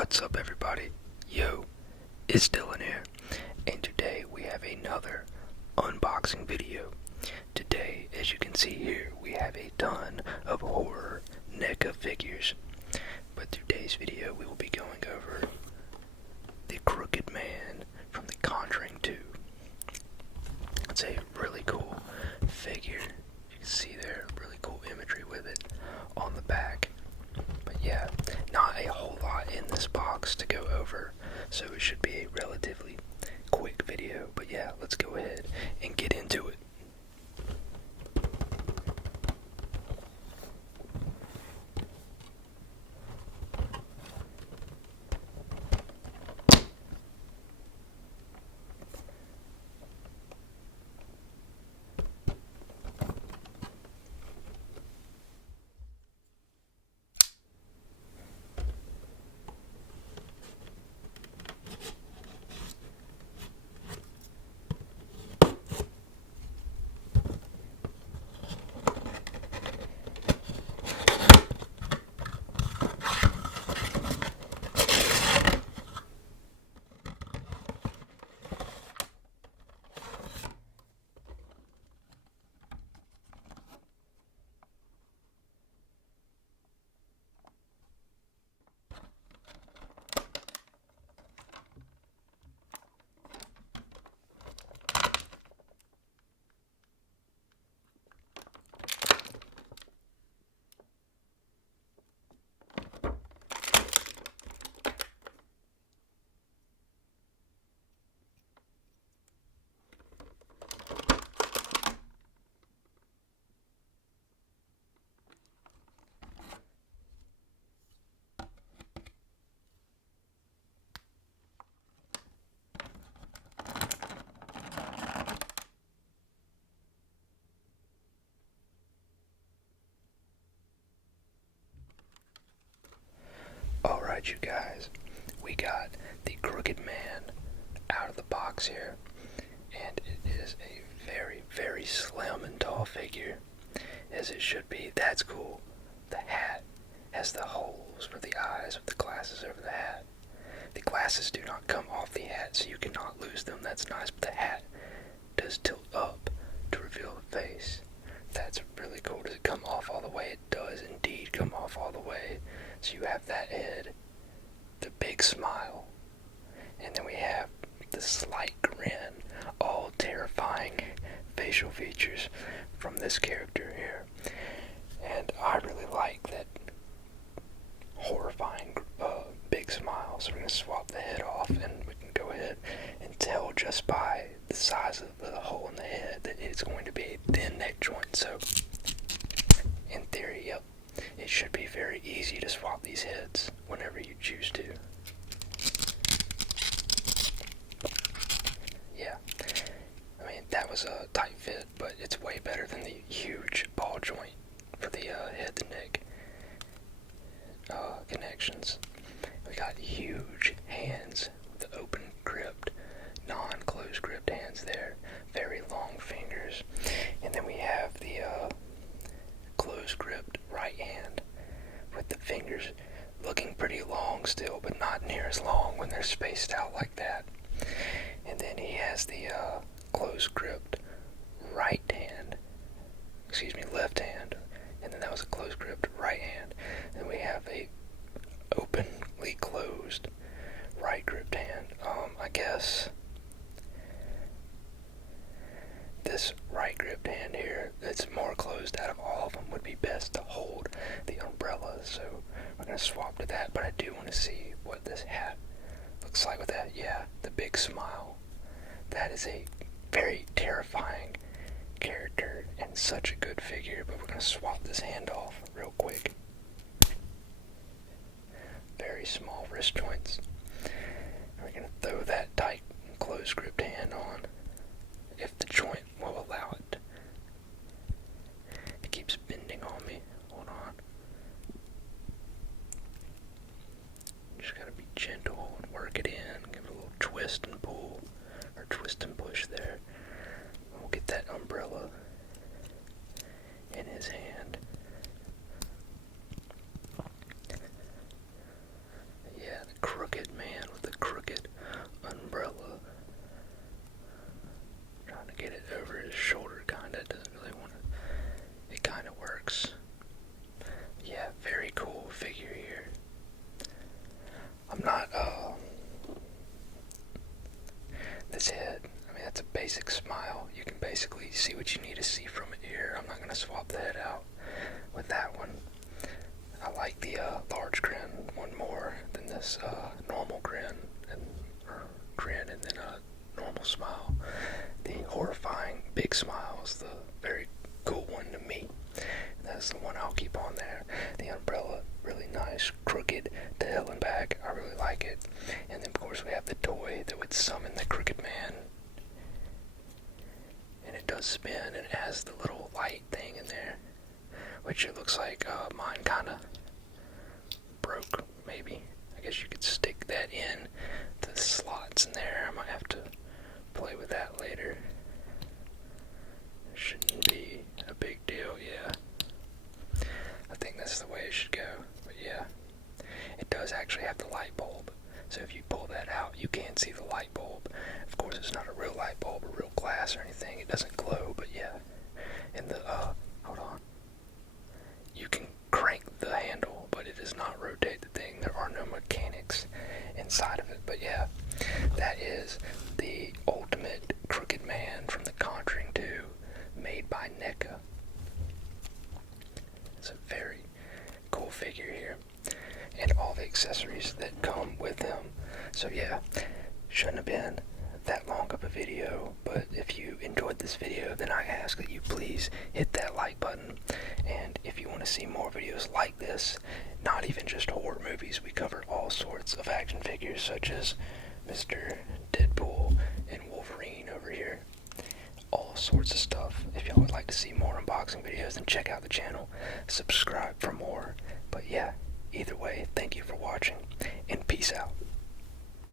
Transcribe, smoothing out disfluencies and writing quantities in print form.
What's up, everybody? Yo.Iz-Dylan here, and today we have another unboxing video. Today, as you can see here, we have a ton of horror NECA figures, but today's video we will be going over the Krooked Man from The Conjuring 2. It's a really cool figure. You can see there, really cool imagery with it on the back. But yeah, not a whole lot in this box to go over, so it should be a relatively quick video. But yeah, let's go ahead and get into it. Alright, you guys, we got the Krooked Man out of the box here, and it is a very, very slim and tall figure, as it should be. That's cool. The hat has the holes for the eyes with the glasses over the hat. The glasses do not come off the hat, so you cannot lose them. That's nice, but the hat does tilt up to reveal the face. That's really cool. Does it come off all the way? It does indeed come off all the way. So you have that head, the big smile, and then we have the slight grin, all terrifying facial features from this character here. And I really like that horrifying big smile. So we're going to swap the head off, and we can go ahead and tell just by the size of the hole in the head that it's going to be a thin neck joint. So in theory, yep, it should be very easy to swap these heads whenever you choose to. Yeah, I mean, that was a tight fit, but it's way better than the huge ball joint for the head to neck connections. We got huge hands with open gripped, non-closed gripped hands there, very long fingers, and then we have the closed gripped right hand with the fingers looking pretty long still, but not near as long when they're spaced out like that. And then he has the closed gripped left hand, and then that was a closed gripped right hand. And we have a openly closed right gripped hand. I guess this right gripped hand here that's more closed out of all of them would be best to hold the umbrella, so we're going to swap to that. But I do want to see what this hat looks like with that. Yeah, the big smile. That is a very terrifying character and such a good figure, but we're going to swap this hand off real quick. Very small wrist joints. And we're going to throw that tight closed gripped hand on if the joint will allow it. It keeps bending on me. Hold on. Just gotta be gentle and work it in. Give it a little twist and pull, or twist and push there. We'll get that umbrella in his hand. Yeah, the basically see what you need to see from it here. I'm not going to swap the head out with that one. I like the large grin one more than this normal grin and then a normal smile. The horrifying big smile is the very cool one to me. That's the one I'll keep on there. The umbrella, really nice, crooked to hell and back. I really like it. And then of course we have the toy that would summon the Crooked Man. And it does spin and it has the little light thing in there, which it looks like mine kinda broke, maybe. I guess you could stick that in the slots in there. I might have to play with that later. Shouldn't be a big deal, yeah. I think that's the way it should go, but yeah. It does actually have the light bulb, so if you pull that out, you can see the light bulb. Of course, it's not a real light bulb or real glass or anything. It doesn't glow, but yeah. And the, hold on. You can crank the handle, but it does not rotate the thing. There are no mechanics inside of it, but yeah. That is the ultimate Crooked Man from The Conjuring 2, made by NECA. It's a very cool figure here, and all the accessories that come with him. So yeah, shouldn't have been that long of a video, but if you enjoyed this video, then I ask that you please hit that like button. And if you want to see more videos like this, not even just horror movies, we cover all sorts of action figures such as Mr. Deadpool and Wolverine over here. All sorts of stuff. If y'all would like to see more unboxing videos, then check out the channel, subscribe for more,